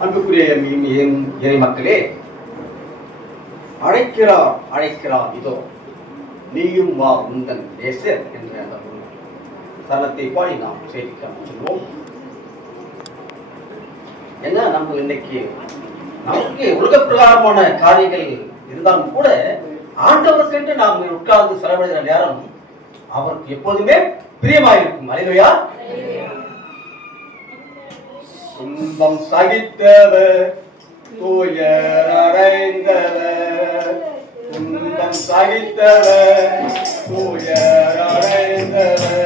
அன்புக்குரிய என் இறை மக்களே அழைக்கிறார் அழைக்கிறார் இதோ நீயும் வா உந்தன் நேசர் என்ற அந்த தரத்தை பாடி நாம் செய்திக்க சொல்லுவோம் என்ன நம்ம இன்னைக்கு நமக்கு உலக பிரகாரமான காரியங்கள் இருந்தாலும் கூட ஆண்டவர்கிட்ட நாம் உட்கார்ந்து செலவிடுகிற நேரம் அவருக்கு எப்போதுமே பிரியமாயிருக்கும். அலைவையா துன்பம் சகித்தவர் துயர் அடைந்தவர் துன்பம் சகித்தவர் துயர் அடைந்தவர்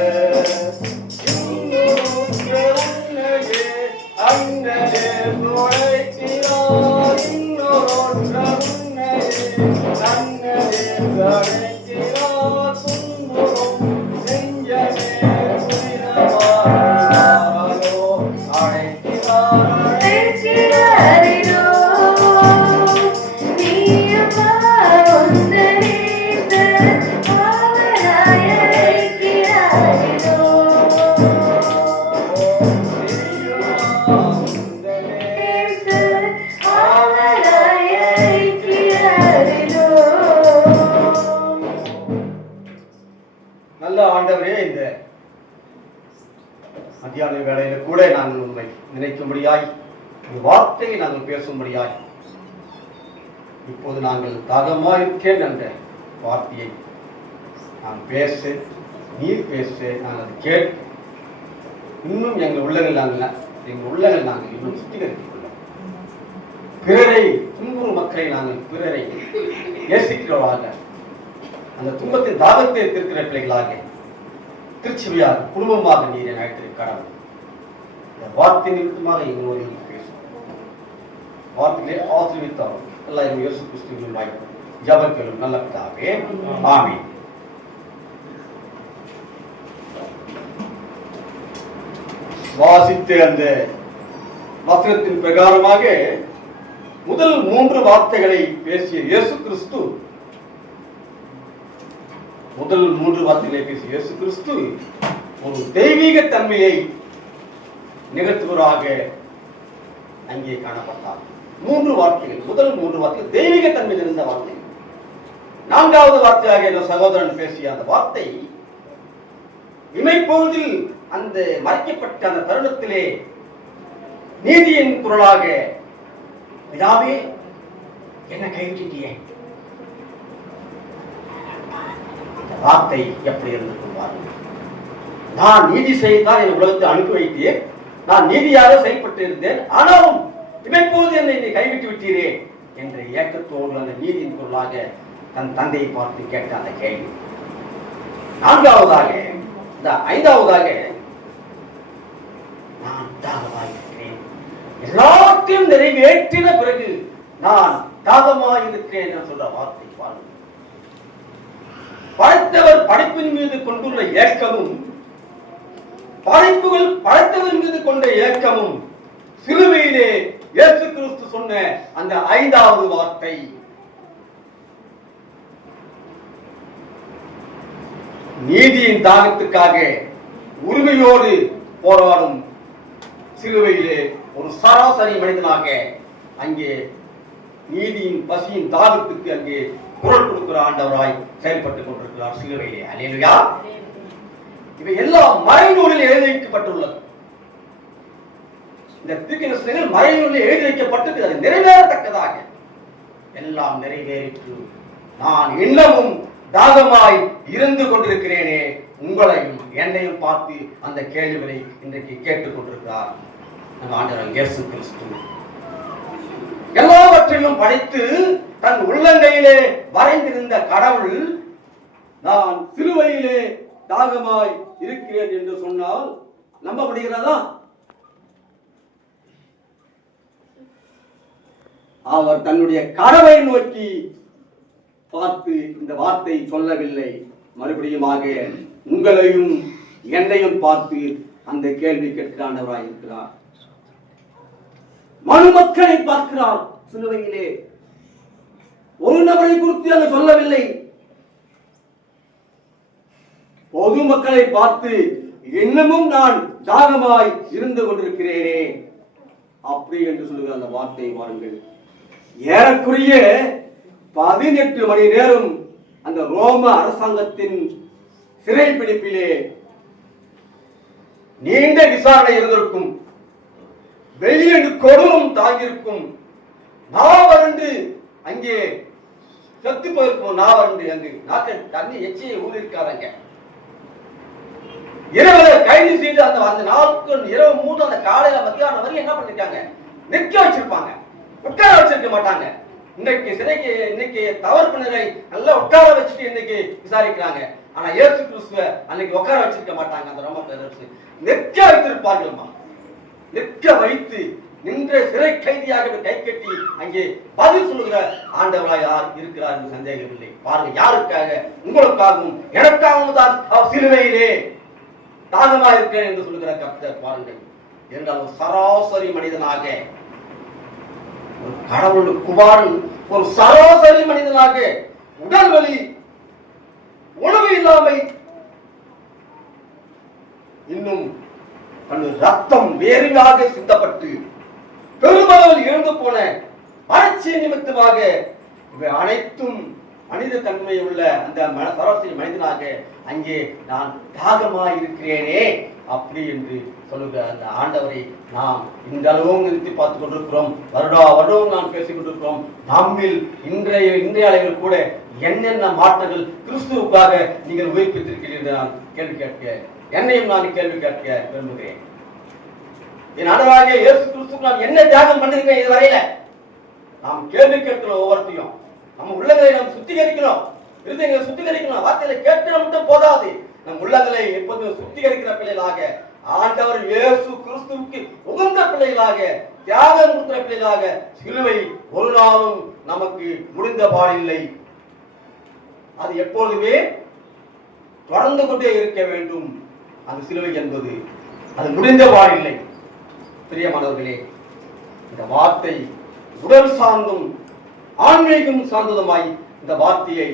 இந்த வார்த்தையை நாங்கள் பேசும்படியாய் இப்போது நாங்கள் தாகமாயிருக்கேன் என்ற வார்த்தையை நான் பேச நீர் பேச நாங்கள் அதை கேட்க இன்னும் எங்கள் உள்ளங்கள் நாங்கள் எங்கள் உள்ளங்கள் நாங்கள் இன்னும் சுத்திகரித்துக் கொள்ளும் பிறரை துன்புறு மக்களை நாங்கள் பிறரை நேசிக்கிறவர்களாக அந்த துன்பத்தின் தாகத்தை திருக்கிற பிள்ளைகளாக திருச்சிவியார் குடும்பமாக நீரை அழைத்திருக்கிறார் கடவுள். இந்த வார்த்தை நிமித்தமாக எங்களுடைய வார்த்தைகளை ஆசிரியத்தார் எல்லாரும் இயேசு கிறிஸ்துவின் வாய்ப்பு ஜபங்களும் நல்ல பிதாவே ஆமென். வாசித்த அந்த வசனத்தின் பிரகாரமாக முதல் மூன்று வார்த்தைகளை பேசிய இயேசு கிறிஸ்து. முதல் மூன்று வார்த்தைகளை பேசிய இயேசு கிறிஸ்து ஒரு தெய்வீக தன்மையை நிகழ்த்துவராக அங்கே காணப்பட்டார். மூன்று வார்த்தைகள். முதல் மூன்று வார்த்தைகள் தெய்வீக தன்மையில் இருந்த வார்த்தை. நான்காவது வார்த்தையாக என் சகோதரன் பேசிய அந்த வார்த்தை இமைப்பொழுதில் அந்த மறைக்கப்பட்ட அந்த தருணத்திலே நீதியின் குரலாக பிதாவே என்ன கைவிட்டியே இந்த வார்த்தை எப்படி இருந்து கொள்வார்கள் நான் நீதி செய்தால் என் உலகத்தை அனுப்பி வைத்தேன். நான் நீதியாக செயல்பட்டு இருந்தேன் ஆனாலும் இப்போது என்னை நீ கைவிட்டு விட்டீரே என்ற ஏக்கத்தோடு அந்த நீதியின் பொருளாக தன் தந்தையை பார்த்து கேட்ட அந்த கேள்வி. நான்காவதாக இந்த ஐந்தாவதாக நான் தாகமாக இருக்கிறேன் எல்லாத்தையும் நிறைவேற்றின பிறகு நான் தாகமாக இருக்கிறேன் என்று சொல்ற வார்த்தை பாருங்கள் படைத்தவர் படைப்பின் மீது கொண்டுள்ள ஏக்கமும் படைப்புகள் படைத்தவர் மீது கொண்ட ஏக்கமும் சிலுவையிலே இயேசு கிறிஸ்து சொன்ன அந்த ஐந்தாவது வார்த்தை. நீதியின் தாகத்துக்காக உரிமையோடு போராடும் சிலுவையிலே ஒரு சராசரி மனிதனாக அங்கே நீதியின் பசியின் தாகத்துக்கு அங்கே குரல் கொடுக்கிற ஆண்டவராய் செயல்பட்டுக் கொண்டிருக்கிறார் சிலுவையிலே அல்லேலூயா. இவை எல்லாம் மறைநூலில் எழுதி இந்த இந்த தீர்க்கதரிசனங்கள் மறைநூலில் எழுதி வைக்கப்பட்டது அது நிறைவேறத்தக்கதாக. எல்லாம் நிறைவேறிற்று. நான் இன்னமும் தாகமாய் இருந்து கொண்டிருக்கிறேனே. உங்களையும் என்னையும் பார்த்து அந்த கேள்விகளை இன்றைக்கு கேட்டுக் கொண்டிருக்கிறார் நம்ம ஆண்டவர் இயேசு கிறிஸ்து. எல்லாவற்றையும் படைத்து தன் உள்ளங்கையிலே வரைந்திருந்த கடவுள் நான் சிலுவையிலே தாகமாய் இருக்கிறேன் என்று சொன்னால் நம்ப முடிகிறதா அவர் தன்னுடைய கனவை நோக்கி பார்த்து இந்த வார்த்தை சொல்லவில்லை. மறுபடியுமாக உங்களையும் என்னையும் பார்த்து அந்த கேள்வி கேட்கிறாண்டவராய் இருக்கிறார் மனு மக்களை பார்க்கிறார் சிலுவையிலே. ஒரு நபரை குறித்து அங்கு சொல்லவில்லை. பொது மக்களை பார்த்து இன்னமும் நான் தாகமாய் இருந்து கொண்டிருக்கிறேனே. அப்படி என்று சொல்லுகிற அந்த வார்த்தை வாருங்கள் ஏறக்குறைய பதினெட்டு மணி நேரம் அந்த ரோம அரசாங்கத்தின் சிறைப்பிடிப்பிலே நீண்ட விசாரணை இருந்திருக்கும். வெளியில் கொடூரம் தாங்கியிருக்கும். நாவரண்டு அங்கே செத்து போயிருக்கும் நாவரண்டு. அங்கு நாட்டில் தண்ணி எச்சியை ஊறிருக்காதங்க இரவு கைது செய்து அந்த அந்த நாட்கள் இரவு மூணு அந்த காலையில மத்தியானம் வரையும் என்ன பண்ணிருக்காங்க? நிற்க வச்சிருப்பாங்க. உட்கார வச்சிருக்க மாட்டாங்க. இன்னைக்கு சிறைக்கு இன்னைக்கு தவறு பண்ணதை நல்லா உட்கார வச்சுட்டு இன்னைக்கு விசாரிக்கிறாங்க. ஆனா இயேசு கிறிஸ்துவ அன்னைக்கு உட்கார வச்சிருக்க மாட்டாங்க அந்த ரோம பேரரசு நிற்க வைத்திருப்பார்கள்மா. நிற்க வைத்து நின்ற சிறை கைதியாக கை கட்டி அங்கே பதில் சொல்லுகிற ஆண்டவராய் யார் இருக்கிறார் என்று சந்தேகம் இல்லை பாருங்க யாருக்காக? உங்களுக்காகவும் எனக்காகவும் தான் அவர் சிலுவையிலே தாகமா இருக்கிறேன் என்று சொல்லுகிற கர்த்தர் பாருங்கள். என்றால் சராசரி மனிதனாக கடவுள் குமாரன் ஒரு சராசரி மனிதனாக உடல் வலி உணவு இல்லாமை. இன்னும் தனது ரத்தம் வேறுமையாக சிந்தப்பட்டு பெருமளவில் இழந்து போன வறட்சி நிமித்தமாக இவை அனைத்தும் மனித தன்மை உள்ள அந்த மன சராசரி மனிதனாக அங்கே நான் தாகமாக இருக்கிறேனே அப்படி என்று சொல்லுகிற அந்த ஆண்டவரை நாம் இந்த அளவும் நிறுத்தி பார்த்து கொண்டிருக்கிறோம். வருடா வருடம் நாம் பேசிக் கொண்டிருக்கிறோம். நம்மில் இன்றைய இன்றைய அளவில் கூட என்னென்ன மாற்றங்கள் கிறிஸ்துவுக்காக நீங்கள் உயிர்ப்பித்திருக்கிறீர்கள் நான் கேள்வி கேட்க என்னையும் நான் கேள்வி கேட்க விரும்புகிறேன். என் ஆண்டவராகிய இயேசு கிறிஸ்துக்கு நான் என்ன தியாகம் பண்ணிருக்கேன் இதுவரையில? நாம் கேள்வி கேட்கிறோம் ஒவ்வொருத்தையும் நம்ம உள்ளங்களை நாம் சுத்திகரிக்கிறோம். இருதயங்களை சுத்திகரிக்கணும் வார்த்தைகளை கேட்க மட்டும் போதாது. நம் உள்ளங்களை எப்போதும் சுத்திகரிக்கிற பிள்ளைகளாக ஆண்டவர் இயேசு கிறிஸ்துவுக்கு உகந்த பிள்ளைகளாக தியாகம் கொடுக்கிற பிள்ளைகளாக சிலுவை ஒரு நாளும் நமக்கு முடிந்த பாடில்லை அது எப்பொழுதுமே தொடர்ந்து கொண்டே இருக்க வேண்டும். அந்த சிலுவை என்பது அது முடிந்த பாடில்லை பிரியமானவர்களே இந்த வார்த்தை உடல் சார்ந்தும் ஆன்மீகம் சார்ந்ததுமாய் இந்த வார்த்தையை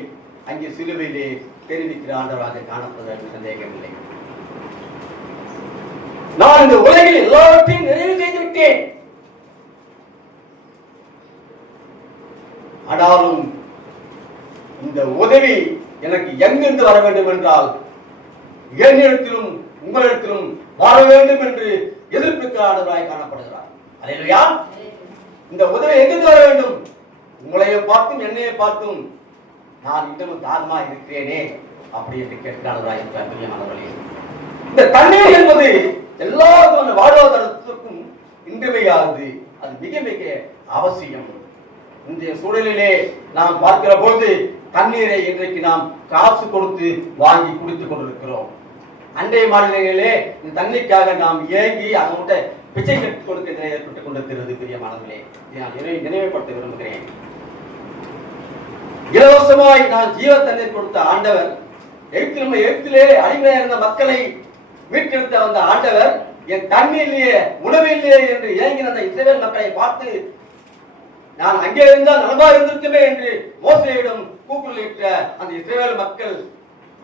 அங்கே சிலுவையிலே தெரிவிக்கிற ஆண்டவராக காணப்படுவதற்கு சந்தேகமில்லை. நான் இந்த உலகில் எல்லாவற்றையும் நிறைவு செய்து விட்டேன் ஆனாலும் இந்த உதவி எனக்கு எங்கிருந்து வர வேண்டும் என்றால் என்னிடத்திலும் உங்களிடத்திலும் வர வேண்டும் என்று எதிர்ப்புக்கு காணப்படுகிறார். அல்லேலூயா. இந்த உதவி எங்கிருந்து வர வேண்டும்? உங்களையே பார்த்தும் என்னையே பார்த்தும் நான் இன்னமும் தாழ்மா இருக்கிறேனே அப்படி என்று கேட்கிறார்களா என்ற பிரியமானவர்களே இந்த தண்ணீர் என்பது எல்லா விதமான வாழ்வாதாரத்திற்கும் இன்றியமையாதது. அது மிக மிக அவசியம். இன்றைய சூழலிலே நாம் பார்க்கிற போது தண்ணீரை இன்றைக்கு நாம் காசு கொடுத்து வாங்கி குடித்துக் கொண்டிருக்கிறோம். அண்டைய மாநிலங்களிலே இந்த தண்ணிக்காக நாம் ஏங்கி அவங்கள்ட்ட பிச்சை கட்டுக் கொடுக்க நிலை ஏற்பட்டுக் கொண்டிருக்கிறது பிரியமானவர்களே இதை நான் நினைவு நினைவுபடுத்த விரும்புகிறேன். இலவசமாய் நான் ஜீவ தண்ணீர் கொடுத்த ஆண்டவர் எகிப்திலும் எகிப்திலே அடிமையா இருந்த மக்களை மீட்டெடுத்த வந்த ஆண்டவர் என் தண்ணி இல்லையே உணவு இல்லையே என்று இயங்கின அந்த இஸ்ரேல் மக்களை பார்த்து நான் அங்கே இருந்தால் நலமா இருந்திருக்குமே என்று மோசையிடம் கூக்குரலிட்ட அந்த இஸ்ரேல் மக்கள்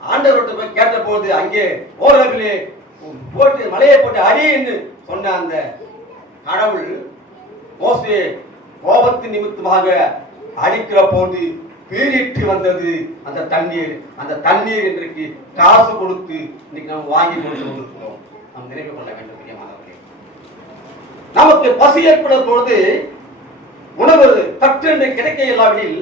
ஆண்டவர்கிட்ட போய் கேட்ட போது அங்கே ஓரளவிலே போட்டு மலையை போட்டு அடி என்று சொன்ன அந்த கடவுள் மோசே கோபத்தின் நிமித்தமாக அடிக்கிற போது பீரிட்டு வந்தது அந்த தண்ணீர். அந்த தண்ணீர் இன்றைக்கு காசு கொடுத்து இன்னைக்கு நம்ம வாங்கி கொண்டு கொண்டிருக்கிறோம். நாம் நினைவு கொள்ள வேண்டும் பிரியமானவர்களே நமக்கு பசி ஏற்படும் பொழுது உணவு சற்றென்று கிடைக்க இல்லாவிடில்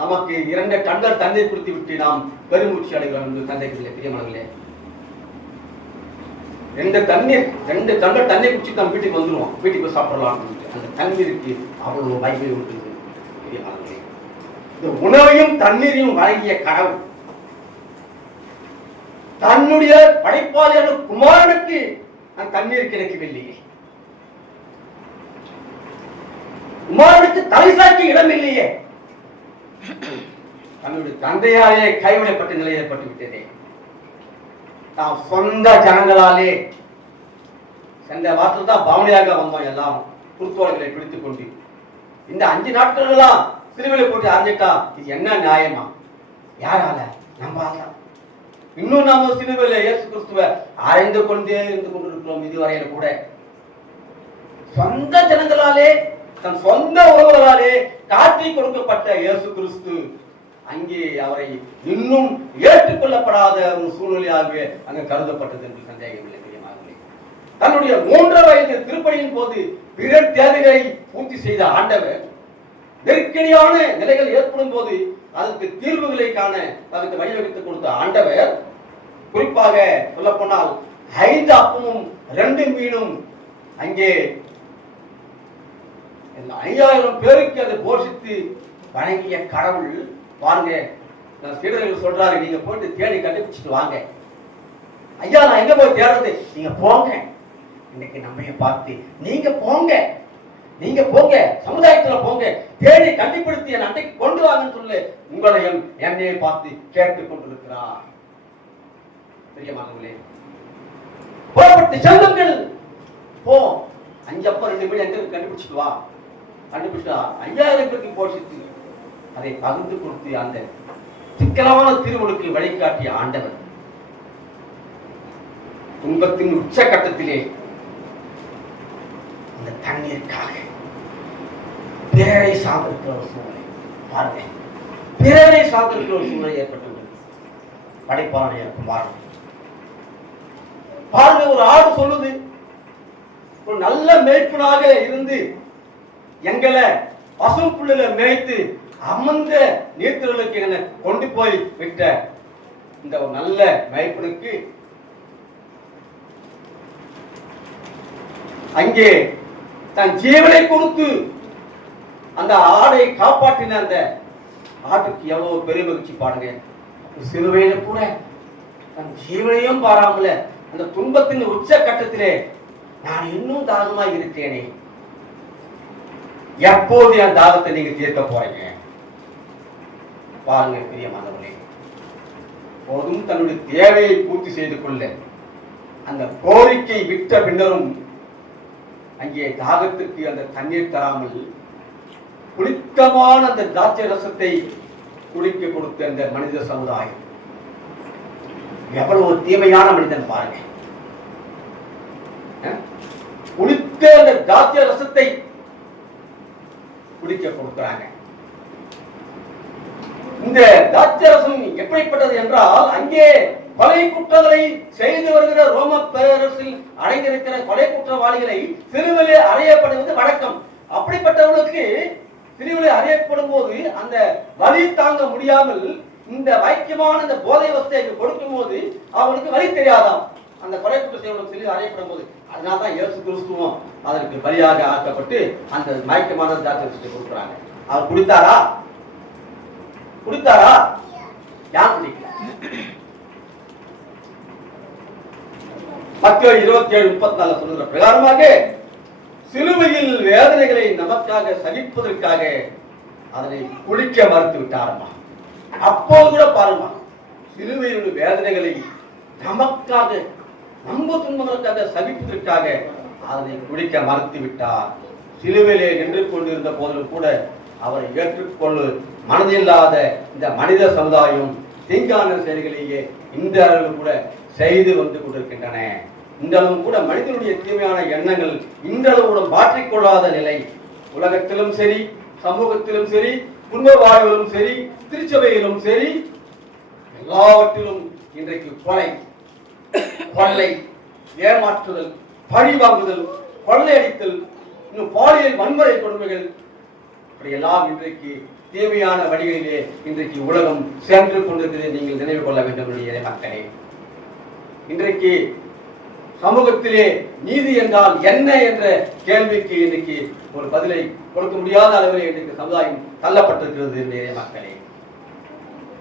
நமக்கு இரண்டு கண்கள் தண்ணீர் குடித்து விட்டு நாம் பெருமூச்சு அடைகிறோம் என்று சந்தேகத்திலே பிரியமானவர்களே ரெண்டு தண்ணீர் ரெண்டு கண்கள் தண்ணீர் குடிச்சு நம்ம வீட்டுக்கு வந்துடுவோம் வீட்டுக்கு சாப்பிடலாம். அந்த தண்ணீருக்கு அவ்வளவு மகிமை உண்டு. இந்த உணவையும் தண்ணீரையும் வழங்கிய கடவுள் தன்னுடைய படைப்பாளியான குமாரனுக்கு அந்த தண்ணீர் கிடைக்கவில்லையே. குமாரனுக்கு தலை இடம் இல்லையே. தன்னுடைய தந்தையாலே கைவிடப்பட்ட நிலை ஏற்பட்டு விட்டதே. தான் சொந்த ஜனங்களாலே சென்ற வாரத்தில் தான் பவனியாக வந்தோம் எல்லாம். குருத்தோலைகளை பிடித்துக் கொண்டு இந்த அஞ்சு நாட்களெல்லாம் சிறுவிலை போட்டு அரைஞ்சிட்டா இது என்ன நியாயமா? யாரால? நம்பால இன்னும் நாம சிலுவையில இயேசு கிறிஸ்துவ அறைந்து கொண்டே இருந்து கொண்டிருக்கிறோம் இதுவரையில கூட. சொந்த ஜனங்களாலே தன் சொந்த உறவுகளாலே காட்டி கொடுக்கப்பட்ட இயேசு கிறிஸ்து அங்கே அவரை இன்னும் ஏற்றுக்கொள்ளப்படாத ஒரு சூழ்நிலையாகவே அங்கு கருதப்பட்டது என்று சந்தேகமில்லை பிரியமானவர்களே. தன்னுடைய மூன்று வயது திருப்பணியின் போது பிறர் தேவைகளை பூர்த்தி செய்த ஆண்டவர் நெருக்கடியான நிலைகள் ஏற்படும் போது அதற்கு தீர்வுகளை காண அதற்கு வழிவகுத்து கொடுத்த ஆண்டவர் குறிப்பாக சொல்ல போனால் ஐந்து அப்பமும் ரெண்டு மீனும் அங்கே ஐயாயிரம் பேருக்கு அதை போஷித்து வணங்கிய கடவுள் வாங்க நான் சீடர்கள் சொல்றாரு நீங்க போயிட்டு தேடி கண்டுபிடிச்சிட்டு வாங்க. ஐயா நான் எங்க போய் தேடுறது? நீங்க போங்க. இன்னைக்கு நம்மைய பார்த்து நீங்க போங்க. நீங்க போங்க சமுதாயத்துல போங்க. தேடி கண்டுபிடித்து என் அன்றைக்கு கொண்டு வாங்கன்னு சொல்லு. உங்களையும் என்னையை பார்த்து கேட்டுக் கொண்டிருக்கிறார். பிரியமானவர்களே புறப்பட்டு செல்லுங்கள். போ. அஞ்சப்ப ரெண்டு மணி எங்க கண்டுபிடிச்சிட்டு வா. கண்டுபிடிச்சா ஐயாயிரம் பேருக்கு போஷித்து. அதை பகிர்ந்து கொடுத்து அந்த சிக்கலான திருவழுக்கு வழிகாட்டிய ஆண்டவர். துன்பத்தின் உச்சகட்டத்திலே அந்த தண்ணீருக்காக பிறரை சார்ந்திருக்கிற ஒரு சூழ்நிலை. பாருங்க. பிறரை சார்ந்திருக்கிற ஒரு சூழ்நிலை ஏற்பட்டுள்ளது படைப்பாளர் இருக்கும் பாருங்க பாருங்க ஒரு ஆடு சொல்லுது. ஒரு நல்ல மேய்ப்பனாக இருந்து எங்களை பசுப்புள்ள மேய்த்து அமர்ந்த நீர்த்தலுக்கு என்னை கொண்டு போய் விட்ட இந்த ஒரு நல்ல மேய்ப்பனுக்கு அங்கே தன் ஜீவனை கொடுத்து அந்த ஆடை காப்பாற்றின அந்த ஆட்டுக்கு எவ்வளவு பெரிய மகிழ்ச்சி பாருங்க. சிலுவையில கூட தன் ஜீவனையும் பாராமல அந்த துன்பத்தின் உச்ச கட்டத்திலே நான் இன்னும் தாகமா இருக்கிறேனே எப்போது என் தாகத்தை நீங்க தீர்க்க போறீங்க? பாருங்க பெரிய பிரியமானவர்களே போதும் தன்னுடைய தேவையை பூர்த்தி செய்து கொள்ள அந்த கோரிக்கை விட்ட பின்னரும் அங்கே தாகத்திற்கு அந்த தண்ணீர் தராமல் குளிக்கமான அந்த திராட்சை ரசத்தை குடிக்க கொடுத்த அந்த மனித சமுதாயம். எவ்வளவு தீமையான மனிதன் பாருங்க. அஹ்? குளித்த அந்த திராட்சை ரசத்தை குடிக்க கொடுக்கிறாங்க. இந்த திராட்சரசம் எப்படிப்பட்டது என்றால் அங்கே கொலை குற்றங்களை செய்து வருகிற ரோம பேரரசில் அடைந்திருக்கிற கொலை குற்றவாளிகளை சிறுவிலே அறையப்படுவது வழக்கம். அப்படிப்பட்டவர்களுக்கு சிறுவிலே அறையப்படும் போது அந்த வலி தாங்க முடியாமல் இந்த வைக்கியமான இந்த போதை வசதியை கொடுக்கும் போது அவங்களுக்கு வலி தெரியாதாம். அந்த கொலை குற்ற செய்வர்களுக்கு சிறு அறையப்படும் போது அதனால தான் இயேசு கிறிஸ்துவும் அதற்கு பலியாக ஆக்கப்பட்டு அந்த மயக்கமான திராட்சரசத்தை கொடுக்குறாங்க. அவர் குடித்தாரா? குடித்தாரா? யார் குடிக்கல? மக்கள் இருபத்தி ஏழு முப்பத்தி நாலு சொல்லுகிற பிரகாரமாக சிலுவையில் வேதனைகளை நமக்காக சகிப்பதற்காக அதனை குளிக்க மறுத்து விட்டாரம்மா. அப்போது கூட பாருமா சிலுவையில் வேதனைகளை நமக்காக நம்ம துன்பங்களுக்காக சகிப்பதற்காக அதனை குடிக்க மறுத்து விட்டார். சிலுவையிலே நின்று கொண்டிருந்த போதிலும் கூட அவரை ஏற்றுக்கொள்ளு மனதில்லாத இந்த மனித சமுதாயம் தீங்கான செயல்களையே இந்த அளவு கூட செய்து வந்து கொண்டிருக்கின்றன. இந்த அளவு கூட மனிதனுடைய தீமையான எண்ணங்கள் இந்த கூட மாற்றிக்கொள்ளாத நிலை. உலகத்திலும் சரி சமூகத்திலும் சரி குடும்ப வாழ்விலும் சரி திருச்சபையிலும் சரி எல்லாவற்றிலும் இன்றைக்கு கொலை கொள்ளை ஏமாற்றுதல் பழி வாங்குதல் கொள்ளையடித்தல் இன்னும் பாலியல் வன்முறை கொடுமைகள் அப்படியெல்லாம் இன்றைக்கு தேவையான வழிகளிலே இன்றைக்கு உலகம் சென்று கொண்டிருக்கிறது நீங்கள் நினைவு கொள்ள வேண்டும் மக்களே. இன்றைக்கு சமூகத்திலே நீதி என்றால் என்ன என்ற கேள்விக்கு இன்னைக்கு ஒரு பதிலை கொடுக்க முடியாத அளவில் இன்றைக்கு சமுதாயம் தள்ளப்பட்டிருக்கிறது நிறைய மக்களே.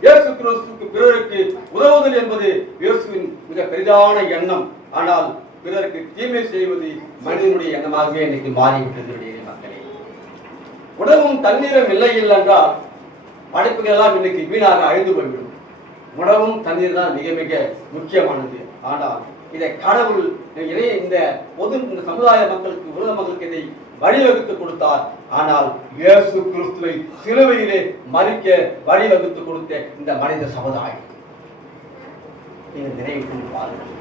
இயேசு கிறிஸ்துக்கு பிறருக்கு உதவுதல் என்பது இயேசுவின் மிக பெரிதான எண்ணம். ஆனால் பிறருக்கு தீமை செய்வது மனிதனுடைய எண்ணமாகவே இன்னைக்கு மாறிவிட்டது நிறைய மக்களே. உணவும் தண்ணீரும் இல்லை என்றால் படைப்புகள் எல்லாம் இன்னைக்கு வீணாக அழிந்து போய்விடும். உணவும் தண்ணீர் தான் மிக மிக முக்கியமானது. ஆனால் இதை கடவுள் இதை இந்த பொது இந்த சமுதாய மக்களுக்கு உலக மக்களுக்கு இதை வழிவகுத்து கொடுத்தார். ஆனால் இயேசு கிறிஸ்துவை சிலுவையிலே மறிக்க வழிவகுத்து கொடுத்த இந்த மனித சமுதாயம். நீங்கள் நினைவு கொண்டு பாருங்கள்.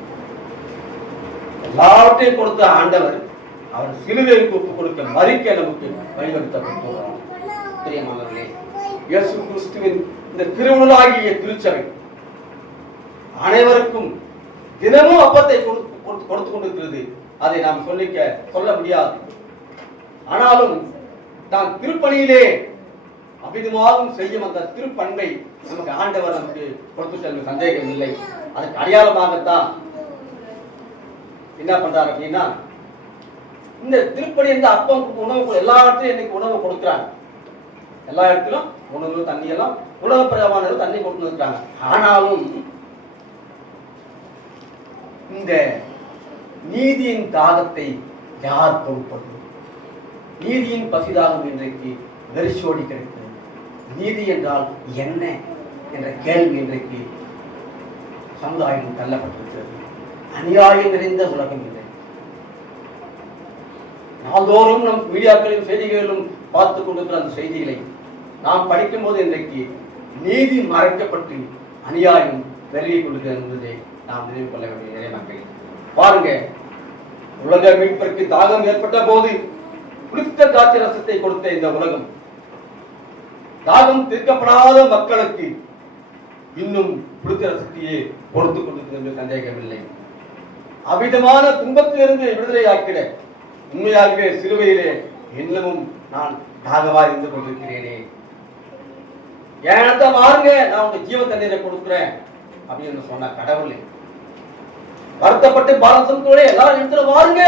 எல்லாவற்றையும் கொடுத்த ஆண்டவர் அவர் சிலுவைக்கு கூப்பு கொடுக்க மறிக்க நமக்கு வழிவகுத்தப்பட்டுள்ளார் பிரியமானவர்களே இயேசு கிறிஸ்துவின் இந்த திருவுளாகிய திருச்சபை அனைவருக்கும் தினமும் அப்பத்தை கொடுத்து கொடுத்து- கொடுத்து கொண்டிருக்கிறது. அதை நாம் சொல்லிக்க சொல்ல முடியாது. ஆனாலும் தான் திருப்பணியிலே அபிதமாகவும் செய்யும் அந்த திருப்பண்பை நமக்கு ஆண்டவர் நமக்கு கொடுத்து எனக்கு சந்தேகம் இல்லை. அதுக்கு அடையாளமாகத்தான் என்ன பண்றாரு அப்படின்னா இந்த திருப்பணி இந்த அப்பம் உணவு எல்லா இடத்துலையும் இன்னைக்கு உணவு கொடுக்குறாங்க. எல்லா இடத்திலும் உணவு தண்ணி எல்லாம் உலக பிரதமான தண்ணி கொடுத்து ஆனாலும் இந்த நீதியின் தாகத்தை யார் பொறுப்பது நீதியின் பசிதாகம் இன்றைக்கு வெறிச்சோடி கிடைக்கிறது. நீதி என்றால் என்ன என்ற கேள்வி இன்றைக்கு சமுதாயம் தள்ளப்பட்டிருக்கிறது. அநியாயம் நிறைந்த உலகம் இல்லை நாள்தோறும் நம் மீடியாக்களிலும் செய்திகளிலும் பார்த்து கொண்டிருக்கிற அந்த செய்திகளை நாம் படிக்கும் போது இன்றைக்கு நீதி மறைக்கப்பட்டு அநியாயம் பெருகிக் கொண்டிருக்கிறது என்பதை நாம் நினைவு கொள்ள வேண்டிய நிலை பாருங்க உலக மீட்பிற்கு தாகம் ஏற்பட்ட போது குளிர்த்த காட்சி ரசத்தை கொடுத்த இந்த உலகம். தாகம் தீர்க்கப்படாத மக்களுக்கு இன்னும் குளிர்த்த ரசத்தையே கொடுத்து கொண்டிருக்கிறது என்று சந்தேகமில்லை. அவிதமான துன்பத்திலிருந்து விடுதலையாக்கிட உண்மையாகவே சிறுவையிலே இன்னமும் நான் தாகவா இருந்து கொண்டிருக்கிறேனே. ஏனத்த வாருங்க நான் உங்க ஜீவ தண்ணீரை கொடுக்குறேன் அப்படின்னு சொன்ன கடவுளே. வருத்தப்பட்டு பாலசனத்தோட எல்லாரும் இடத்துல வாருங்க.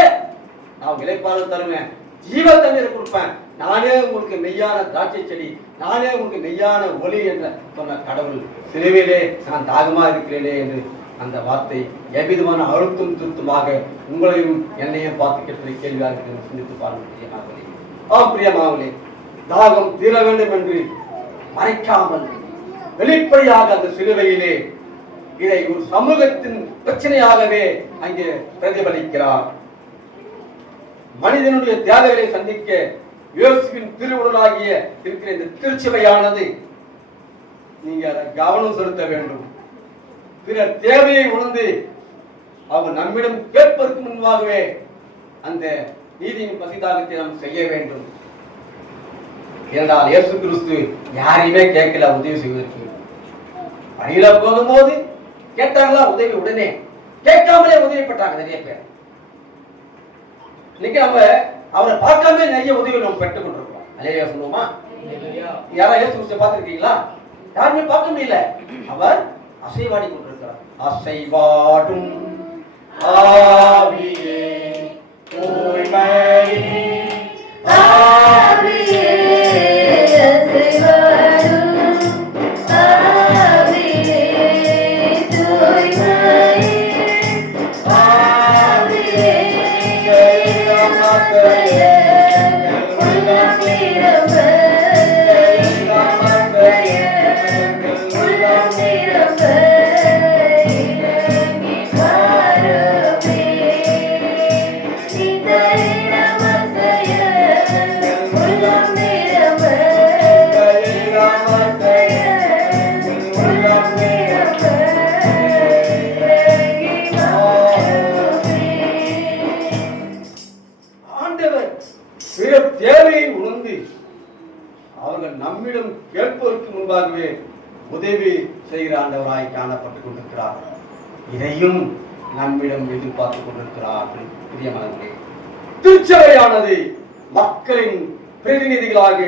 நான் விலைப்பாலம் தருவேன் ஜீவ தண்ணீரை கொடுப்பேன். நானே உங்களுக்கு மெய்யான திராட்சை செடி நானே உங்களுக்கு மெய்யான ஒளி என்ற சொன்ன கடவுள். சிலுவையிலே நான் தாகமா இருக்கிறேனே என்று அந்த வார்த்தை எவ்விதமான அழுத்தம் திருத்தமாக உங்களையும் என்னையும் பார்த்து கேட்பதை கேள்வியாக இருக்கிறது சிந்தித்து பாருங்கள் பிரியமாகவே ஆம் பிரியமாகவே தாகம் தீர வேண்டும் என்று மறைக்காமல் வெளிப்படையாக அந்த சிலுவையிலே இதை ஒரு சமூகத்தின் பிரச்சனையாகவே அங்கே பிரதிபலிக்கிறார். மனிதனுடைய தேவைகளை சந்திக்க யோசிப்பின் திருவுடலாகிய இருக்கிற இந்த திருச்சபையானது நீங்க அதை கவனம் செலுத்த வேண்டும். பிறர் தேவையை உணர்ந்து அவங்க நம்மிடம் கேட்பதற்கு முன்பாகவே அந்த நீதியின் பசிதாகத்தை நாம் செய்ய வேண்டும். ஏனென்றால் இயேசு கிறிஸ்து யாரையுமே கேட்கல உதவி செய்வதற்கு. வழியில போகும்போது கேட்டாங்களா உதவி உடனே. கேட்காமலே உதவி பெற்றாங்க நிறைய பேர். இன்னைக்கு நம்ம அவரை பார்க்காம நிறைய உதவி நம்ம பெற்றுக் கொண்டிருக்கோம் அலையா சொல்லுவோமா? யாரா இயேசு கிறிஸ்துவை பார்த்திருக்கீங்களா? யாருமே பார்க்க முடியல. அவர் அசைவாடி கொண்டிருக்கிறார். அசைவாடும். ஆவியே தூய்மையே ஆண்டவர் பிற தேவையை உணர்ந்து அவர்கள் நம்மிடம் கேட்பதற்கு முன்பாகவே உதவி செய்கிற ஆண்டவராய் காணப்பட்டுக் கொண்டிருக்கிறார். இதையும் நம்மிடம் எதிர்பார்த்துக் கொண்டிருக்கிறார்கள் பிரியமானவர்களே திருச்சபையானது மக்களின் பிரதிநிதிகளாக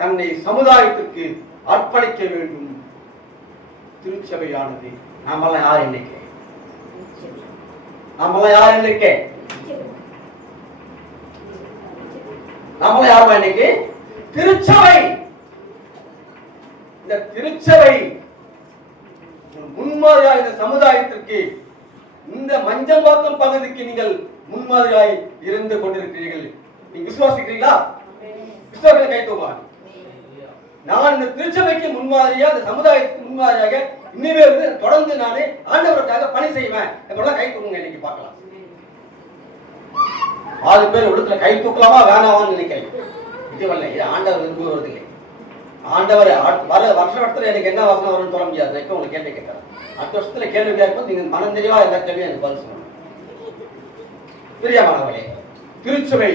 தன்னை சமுதாயத்திற்கு அர்ப்பணிக்க வேண்டும். திருச்சபையானது நாமெல்லாம் யார் எண்ணிக்கை நாமெல்லாம் யார் எண்ணிக்கை நாமள யாருமா இன்னைக்கு? திருச்சபை. இந்த திருச்சபை முன்மாதிரியாக இந்த சமுதாயத்திற்கு இந்த மஞ்சம்பாக்கம் பகுதிக்கு நீங்கள் முன்மாதிரியாய் இருந்து கொண்டிருக்கிறீர்கள். நீங்க விசுவாசிக்கிறீங்களா? விசுவாசத்தை கை நான் இந்த திருச்சபைக்கு முன்மாதிரியா இந்த சமுதாயத்துக்கு முன்மாதிரியாக இனிமே இருந்து தொடர்ந்து நானே ஆண்டவருக்காக பணி செய்வேன். இதெல்லாம் கை தூக்குங்க இன்னைக்கு பார்க்கலாம். ஆறு பேர் உள்ளத்துல கை தூக்கலாமா வேணாமான்னு நினைக்கிறேன் இதுவல்ல இது ஆண்டவர் விரும்புவது இல்லை ஆண்டவர் வர வருஷ வருஷத்துல எனக்கு என்ன வசனம் வரும்னு சொல்ல முடியாது. இப்ப உங்களுக்கு கேள்வி கேட்கறேன். அடுத்த வருஷத்துல கேள்வி கேட்கும்போது நீங்க மனம் தெளிவா எல்லா கேள்வியும் எனக்கு பதில் சொல்லணும். பிரியமானவர்களே திருச்சபை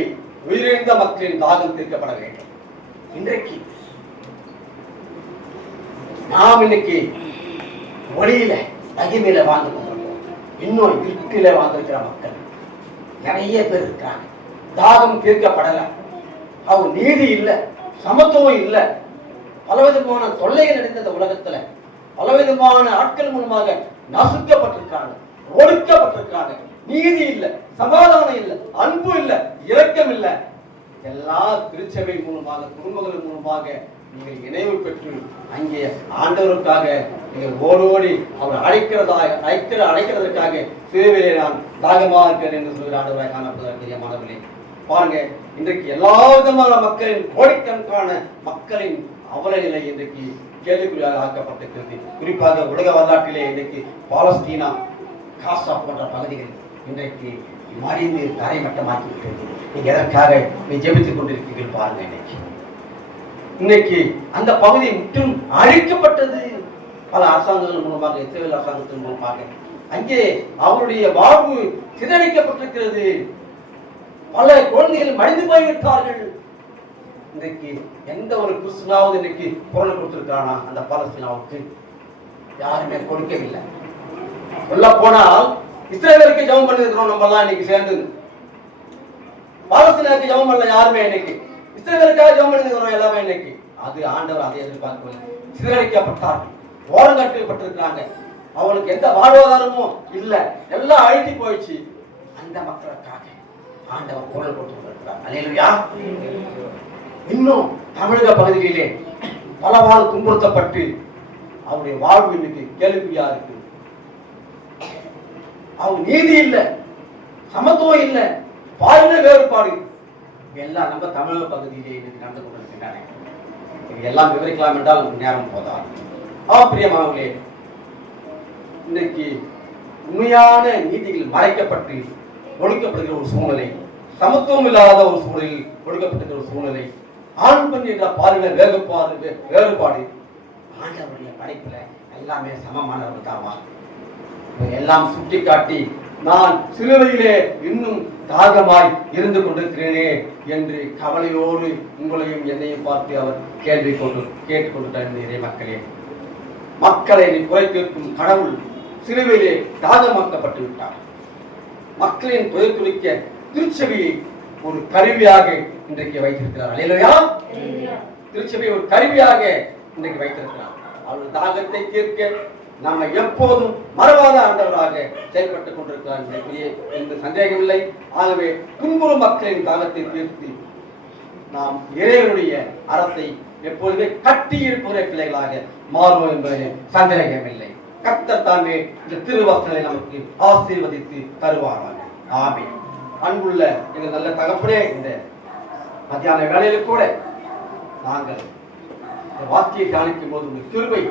உயிரிழந்த மக்களின் தாகம் தீர்க்கப்பட வேண்டும். இன்றைக்கு நாம் இன்னைக்கு ஒளியில மகிமையில வாழ்ந்து கொண்டிருக்கோம் இன்னும் இருட்டில வாழ்ந்திருக்கிற மக்கள். நிறைய பேர் இருக்காங்க. தாகம் தீர்க்கப்படலை. அவங்க நீதி இல்லை சமத்துவம் இல்லை. பலவிதமான தொல்லைகள் நடந்த இந்த உலகத்துல பலவிதமான ஆட்கள் மூலமாக நசுக்கப்பட்டிருக்காங்க ஒடுக்கப்பட்டிருக்காங்க. நீதி இல்லை சமாதானம் இல்லை அன்பு இல்லை இரக்கம் இல்லை. எல்லா திருச்சபை மூலமாக குடும்பங்கள் மூலமாக நீங்கள் இணைவு பெற்று அங்கே ஆண்டவருக்காக நீங்கள் ஓடோடி அவர் அழைக்கிறதா அழைக்கிற அழைக்கிறதற்காக சேவையை நான் தாகமாக இருக்கிறேன் என்று சொல்கிற ஆண்டவராக காணப்படுவதற்கு மாணவர்களே. பாருங்க இன்றைக்கு எல்லா விதமான மக்களின் கோடிக்கணக்கான மக்களின் அவல நிலை இன்றைக்கு கேள்விக்குறியாக ஆக்கப்பட்டிருக்கிறது. குறிப்பாக உலக வரலாற்றிலே இன்றைக்கு பாலஸ்தீனா காசா போன்ற பகுதிகள் இன்றைக்கு மறிந்து தரைமட்டமாக்கி இருக்கிறது நீங்கள் எதற்காக நீ ஜெபித்துக் கொண்டிருக்கிறீர்கள் பாருங்க இன்னைக்கு இன்னைக்கு அந்த பகுதி முற்றும் அழிக்கப்பட்டது. பல அரசாங்கங்கள் மூலமாக இஸ்ரேல் அரசாங்கத்தின் மூலமாக? அங்கே அவருடைய வாழ்வு சிதறிக்கப்பட்டிருக்கிறது பல குழந்தைகள் மடிந்து போய்விட்டார்கள். இன்றைக்கு எந்த ஒரு கிறிஸ்துனாவது இன்னைக்கு குரல் கொடுத்திருக்கானா? அந்த பாலஸ்தீனாவுக்கு யாருமே கொடுக்கவில்லை. சொல்ல போனால் இஸ்ரேலுக்கு ஜெபம் பண்ணிருக்கிறோம் நம்ம எல்லாம் இன்னைக்கு சேர்ந்து. பாலஸ்தீனாவுக்கு ஜெபம் பண்ணல யாருமே இன்னைக்கு. இஸ்ரேலுக்காக ஜெபம் பண்ணிருக்கிறோம் எல்லாமே இன்னைக்கு. அது ஆண்டவர் அதை எதிர்பார்க்கவில்லை. சிதறடிக்கப்பட்டார்கள் ஓரங்கட்டப்பட்டிருக்கிறாங்க அவங்களுக்கு எந்த வாழ்வாதாரமும் இல்லை. எல்லாம் அழுத்தி போயிடுச்சு. அந்த மக்களுக்காக ஆண்டவர் குரல் கொடுத்திருக்கிறார் அல்லேலூயா. இன்னும் தமிழக பகுதிகளிலே பலவாறு துன்புறுத்தப்பட்டு அவருடைய வாழ்வு இன்னைக்கு கேள்விக்குறியா இருக்கு. அவங்க நீதி இல்லை. சமத்துவம் இல்லை. பாலின வேறுபாடு எல்லாம் நம்ம தமிழக பகுதியிலே இன்னைக்கு நடந்து கொண்டிருக்கின்றன. இது எல்லாம் விவரிக்கலாம் என்றால் நமக்கு நேரம் போதா ஆ பிரியமானவர்களே இன்னைக்கு உண்மையான நீதிகள் மறைக்கப்பட்டு ஒடுக்கப்படுகிற ஒரு சூழ்நிலை சமத்துவம் இல்லாத ஒரு சூழலில் ஒடுக்கப்பட்டிருக்கிற ஒரு சூழ்நிலை ஆண் பெண் என்ற பாலின வேறுபாடு வேறுபாடு ஆண்டவருடைய படைப்புல எல்லாமே சமமானவர்கள் தான் எல்லாம் எல்லாம் சுட்டிக்காட்டி நான் சிலுவையிலே இன்னும் தாகமாய் இருந்து கொண்டிருக்கிறேனே என்று கவலையோடு உங்களையும் என்னையும் பார்த்து அவர் கேள்வி கொண்டு கேட்டுக்கொண்டு இறை மக்களே. மக்களை நீ குறை கேட்கும் கடவுள் சிலுவையிலே தாகமாக்கப்பட்டு விட்டார். மக்களின் துறை துளிக்க திருச்சபையை ஒரு கருவியாக இன்றைக்கு வைத்திருக்கிறார். அல்லையா திருச்சபையை ஒரு கருவியாக இன்றைக்கு வைத்திருக்கிறார். அவர் தாகத்தை தீர்க்க நாம எப்போதும் மறவாத ஆண்டவராக செயல்பட்டுக் கொண்டிருக்கிறார் இன்றைக்கு என்று சந்தேகமில்லை. ஆகவே துன்புறும் மக்களின் தாகத்தை தீர்த்து நாம் இறைவனுடைய அரசை எப்பொழுதுமே கட்டி இருக்கிற பிள்ளைகளாக மாறுவோம் என்பது சந்தேகமில்லை. கர்த்தர் தாமே இந்த திருவசனை நமக்கு ஆசீர்வதித்து தருவாராக. ஆமே அன்புள்ள எங்கள் நல்ல தகப்பனே இந்த மத்தியான வேலையில கூட நாங்கள் இந்த வாக்கியை தியானிக்கும் போது உங்கள் திருவை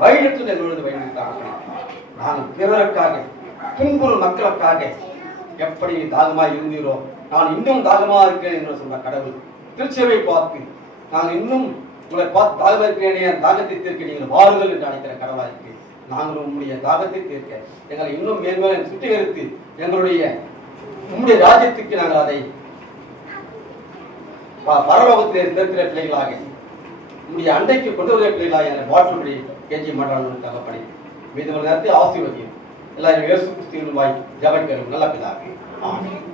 வழிநடத்துதல் எங்களோடு வழிநடத்தாக நான் பிறருக்காக துன்புறும் மக்களுக்காக எப்படி தாகமா இருந்தீரோ நான் இன்னும் தாகமா இருக்கிறேன் என்று சொன்ன கடவுள் திருச்சபை பார்த்து நான் இன்னும் உங்களை பார்த்து தாகமா இருக்கிறேனே என் தாகத்தை தீர்க்க நீங்கள் வாருங்கள் என்று அழைக்கிற கடவுளா இருக்கு நாங்கள் உங்களுடைய தாகத்தை தீர்க்க எங்களை இன்னும் மேன்மேலும் சுத்திகரித்து எங்களுடைய உங்களுடைய ராஜ்யத்துக்கு நாங்கள் அதை ப- பரலோகத்திலே இருக்கிற பிள்ளைகளாக உங்களுடைய அண்டைக்கு கொண்டு வருகிற பிள்ளைகளாக என்னை மாற்றும்படி கேஜி மாட்டாளர்களுக்காக படி மீது நேரத்தை ஆசீர்வதியும். எல்லாரும் இயேசு கிறிஸ்துவின் வாய் ஜபக்கரும் நல்ல பிதாவே. ஆமீன்.